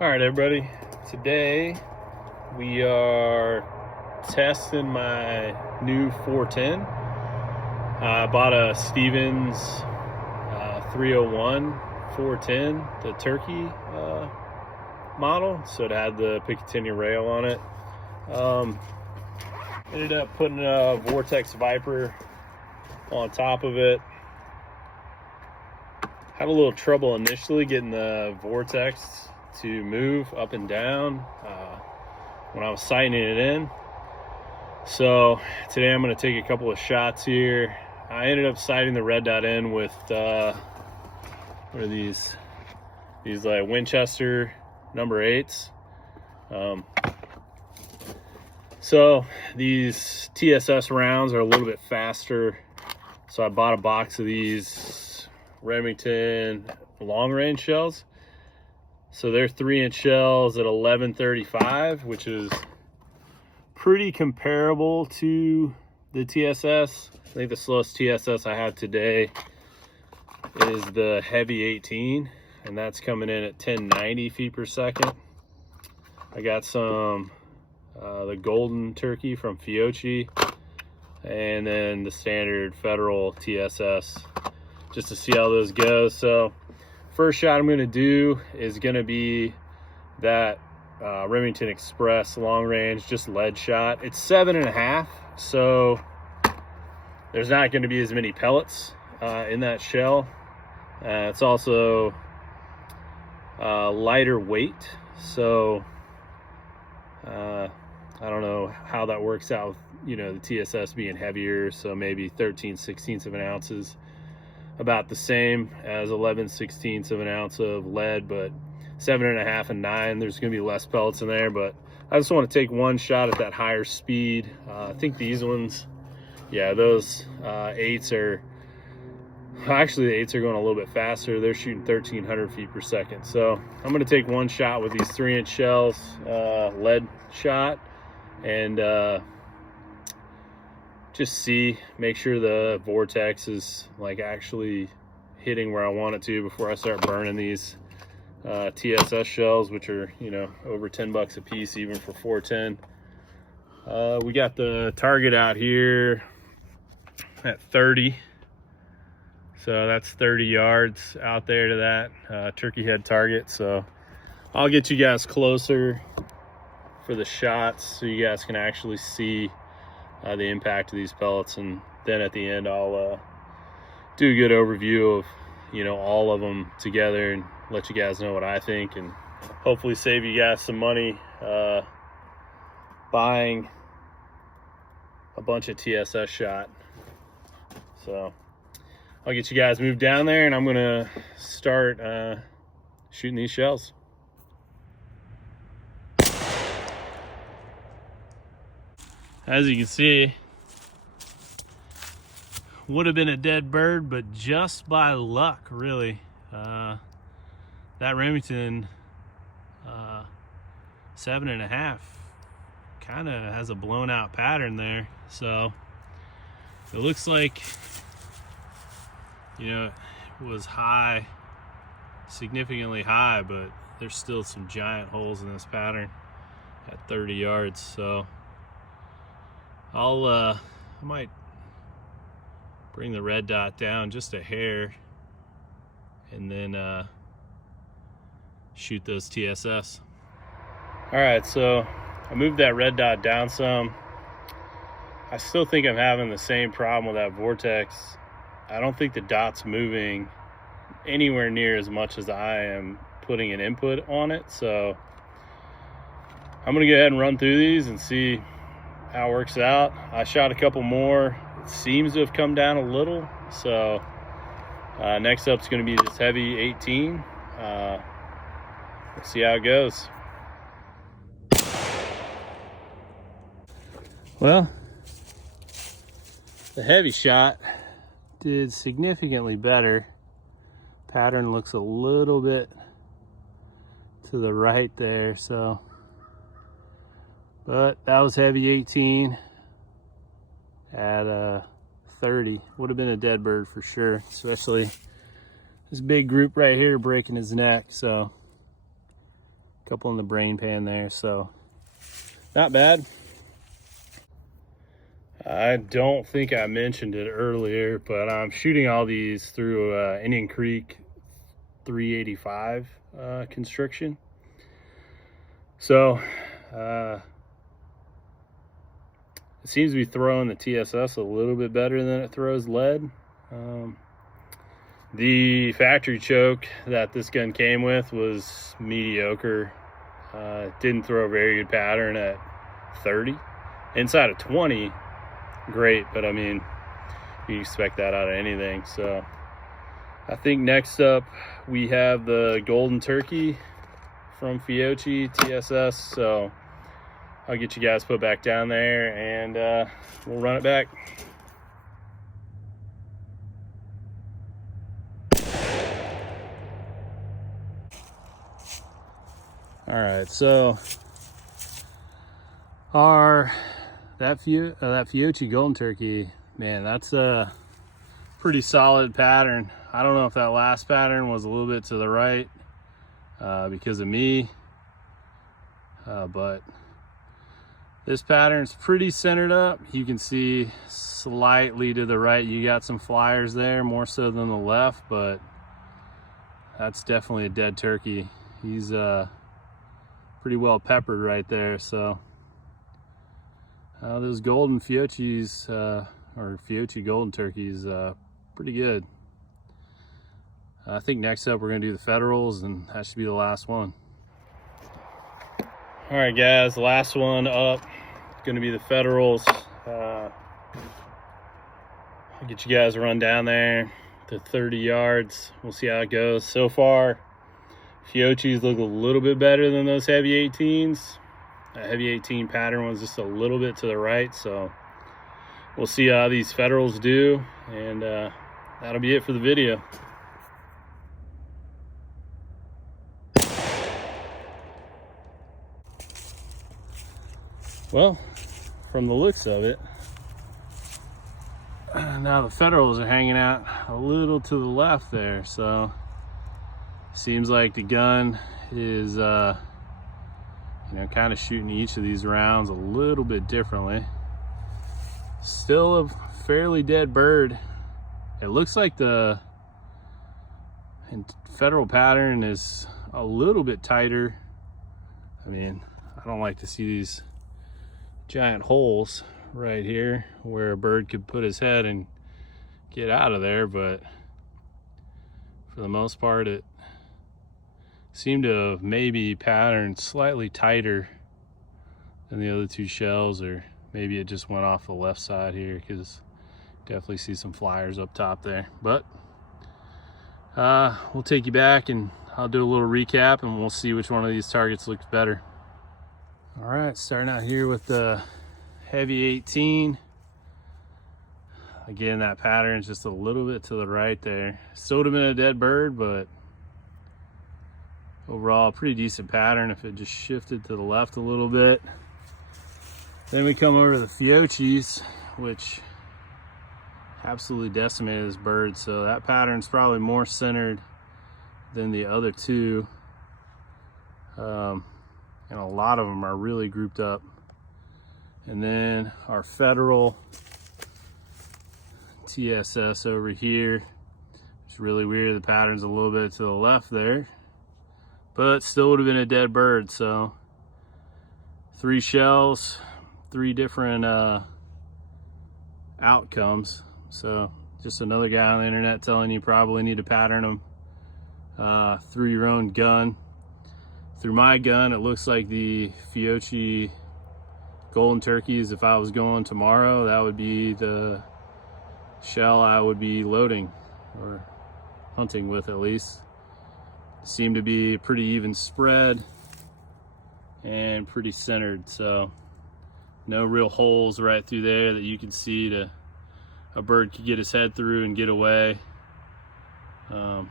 All right, everybody. Today we are testing my new 410. I bought a Stevens 301 410, the turkey model. So it had the Picatinny rail on it. Ended up putting a Vortex Viper on top of it. Had a little trouble initially getting the Vortex to move up and down when I was sighting it in. So today I'm going to take a couple of shots here. I ended up sighting the red dot in with what are these like Winchester number 8s. So these TSS rounds are a little bit faster, so I bought a box of these Remington long range shells. So they're 3-inch shells at 1135, which is pretty comparable to the TSS. I think the slowest TSS I have today is the Hevi-18, and that's coming in at 1090 feet per second. I got some the golden turkey from Fiocchi, and then the standard federal TSS, just to see how those go. So first shot I'm going to do is going to be that Remington Express long range, just lead shot. It's 7.5, so there's not going to be as many pellets in that shell. It's also lighter weight, so I don't know how that works out with, the TSS being heavier, so maybe 13/16 of an ounce is about the same as 11/16 of an ounce of lead, but 7.5 and 9, there's going to be less pellets in there. But I just want to take one shot at that higher speed. I think these ones, yeah, those 8s are, actually the 8s are going a little bit faster. They're shooting 1300 feet per second. So I'm going to take one shot with these 3-inch shells, lead shot, and just make sure the Vortex is like actually hitting where I want it to before I start burning these TSS shells, which are over $10 a piece even for 410. We got the target out here at 30, so that's 30 yards out there to that turkey head target. So I'll get you guys closer for the shots so you guys can actually see the impact of these pellets, and then at the end I'll do a good overview of all of them together and let you guys know what I think, and hopefully save you guys some money buying a bunch of TSS shot. So I'll get you guys moved down there, and I'm gonna start shooting these shells. As you can see, would have been a dead bird, but just by luck, really. That Remington 7.5 kind of has a blown out pattern there. So it looks like, it was high, significantly high, but there's still some giant holes in this pattern at 30 yards. So I might bring the red dot down just a hair and then shoot those TSS. All right, so I moved that red dot down some. I still think I'm having the same problem with that Vortex. I don't think the dot's moving anywhere near as much as I am putting an input on it. So I'm gonna go ahead and run through these and see how it works out. I shot a couple more. It seems to have come down a little. So next up is going to be this Hevi-18. Let's see how it goes. Well, the heavy shot did significantly better. Pattern looks a little bit to the right there, so, but that was Hevi-18 at 30. Would have been a dead bird for sure, especially this big group right here breaking his neck. So couple in the brain pan there, so not bad. I don't think I mentioned it earlier, but I'm shooting all these through Indian Creek 385 constriction. So it seems to be throwing the TSS a little bit better than it throws lead. The factory choke that this gun came with was mediocre. Didn't throw a very good pattern at 30. Inside of 20, great, but I mean, you expect that out of anything. So I think next up we have the Golden Turkey from Fiocchi TSS. So I'll get you guys put back down there and we'll run it back. All right, so that Fiocchi Golden Turkey, man, that's a pretty solid pattern. I don't know if that last pattern was a little bit to the right because of me, but this pattern's pretty centered up. You can see slightly to the right, you got some flyers there, more so than the left, but that's definitely a dead turkey. He's pretty well peppered right there. So those golden Fiocchis or Fiocchi Golden Turkeys, pretty good. I think next up we're gonna do the Federals, and that should be the last one. All right, guys, the last one up is gonna be the Federals. I'll get you guys a run down there to 30 yards. We'll see how it goes. So far, Fiocchis look a little bit better than those Hevi-18s. That Hevi-18 pattern was just a little bit to the right, so we'll see how these Federals do, and that'll be it for the video. Well, from the looks of it, now the Federals are hanging out a little to the left there, so seems like the gun is you know, kind of shooting each of these rounds a little bit differently. Still a fairly dead bird. It looks like the Federal pattern is a little bit tighter. I mean, I don't like to see these giant holes right here where a bird could put his head and get out of there, but for the most part it seemed to have maybe patterned slightly tighter than the other two shells, or maybe it just went off the left side here, because definitely see some flyers up top there. But we'll take you back and I'll do a little recap and we'll see which one of these targets looks better. All right, starting out here with the Hevi-18. Again, that pattern is just a little bit to the right there. Still would have been a dead bird, but overall pretty decent pattern if it just shifted to the left a little bit. Then we come over to the Fiocchis, which absolutely decimated this bird, so that pattern's probably more centered than the other two, and a lot of them are really grouped up. And then our Federal TSS over here, it's really weird, the pattern's a little bit to the left there, but still would have been a dead bird. So 3 shells, 3 different outcomes. So just another guy on the internet telling you probably need to pattern them through your own gun. Through my gun, it looks like the Fiocchi Golden Turkeys, if I was going tomorrow, that would be the shell I would be loading or hunting with, at least. Seem to be pretty even spread and pretty centered, so no real holes right through there that you can see to a bird could get his head through and get away. And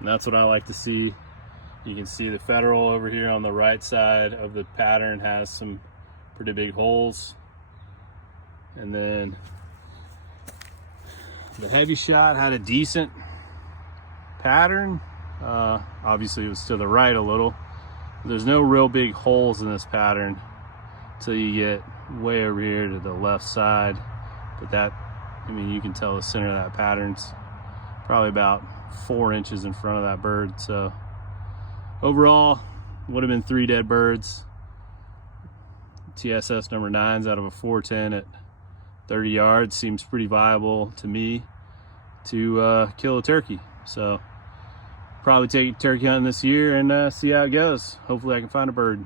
that's what I like to see. You can see the Federal over here on the right side of the pattern has some pretty big holes. And then the Heavy Shot had a decent pattern. Obviously it was to the right a little. There's no real big holes in this pattern until you get way over here to the left side. But that, I mean, you can tell the center of that pattern's probably about 4 inches in front of that bird. So overall, would have been 3 dead birds. TSS number 9's out of a 410 at 30 yards seems pretty viable to me to kill a turkey. So probably take turkey hunting this year and see how it goes. Hopefully I can find a bird.